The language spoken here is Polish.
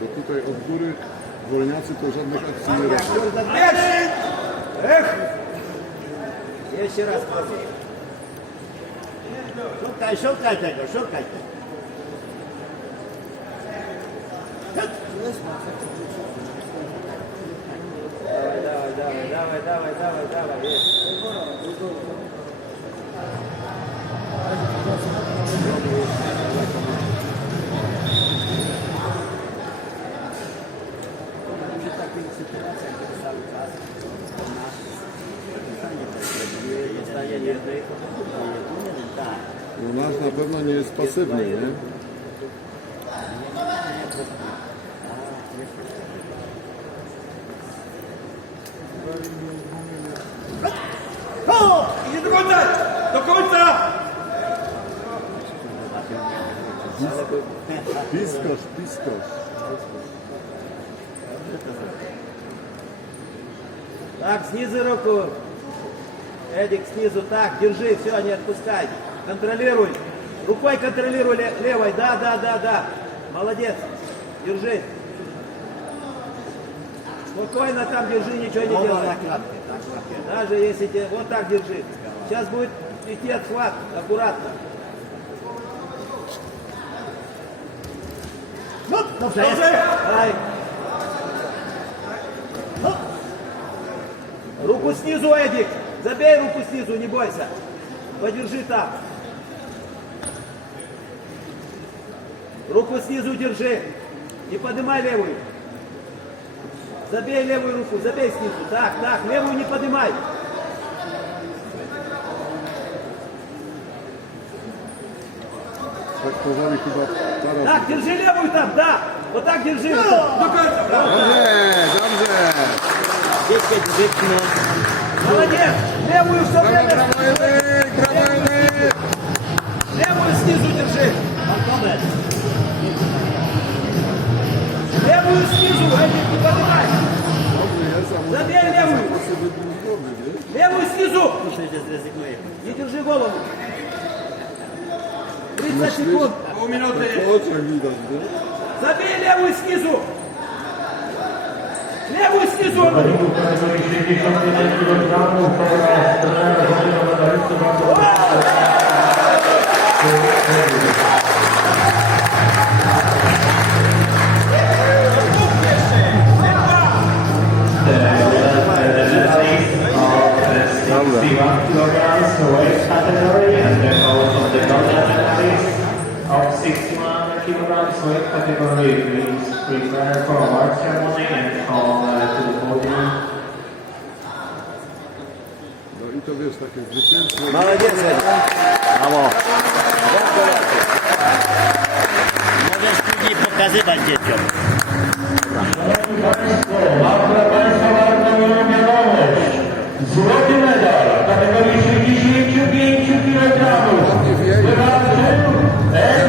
Bo tutaj od góry wolniacy to żadnych akcji nie robią. Jeszcze raz proszę. Szukaj tego, szukaj tego. Dawaj, jest. Przy takich sytuacjach, kiedy cały czas zostaje jednej, tak. No nasz na pewno nie jest pasywny, nie? Idzie do końca! Do końca! Piskosz. Так, снизу руку. Эдик, снизу. Так, держи, все, не отпускай. Контролируй. Рукой контролируй левой. Да. Молодец. Держи. Спокойно там держи, ничего не делай. Даже если тебе... Вот так держи. Сейчас будет идти отхват. Аккуратно. Dobrze. Дай. Руку снизу, Эдик. Забей руку снизу, не бойся. Подержи там. Руку снизу держи. Не поднимай левую. Забей левую руку, забей снизу. Так, левую не поднимай. Tak powoli chyba teraz. Так, держи левую там, да. Вот так держи. Dobrze. Молодец. Левую все время. Brawo Edyk. Левую снизу держи. Левую снизу, Эдик, не поднимай. Забей левую. Левую снизу. Не держи голову. 30 секунд. Półminuty. Po oczach widać, nie? Забей левую снизу. Левую снизу. kilograms weight category and then also the non-athletes of 61 kilograms weight category. Please prepare for award ceremony and come to the podium. No i to wiesz, takie zwycięstwo. Молодец, Эдик. Brawo. Możesz później pokazywać dzieciom.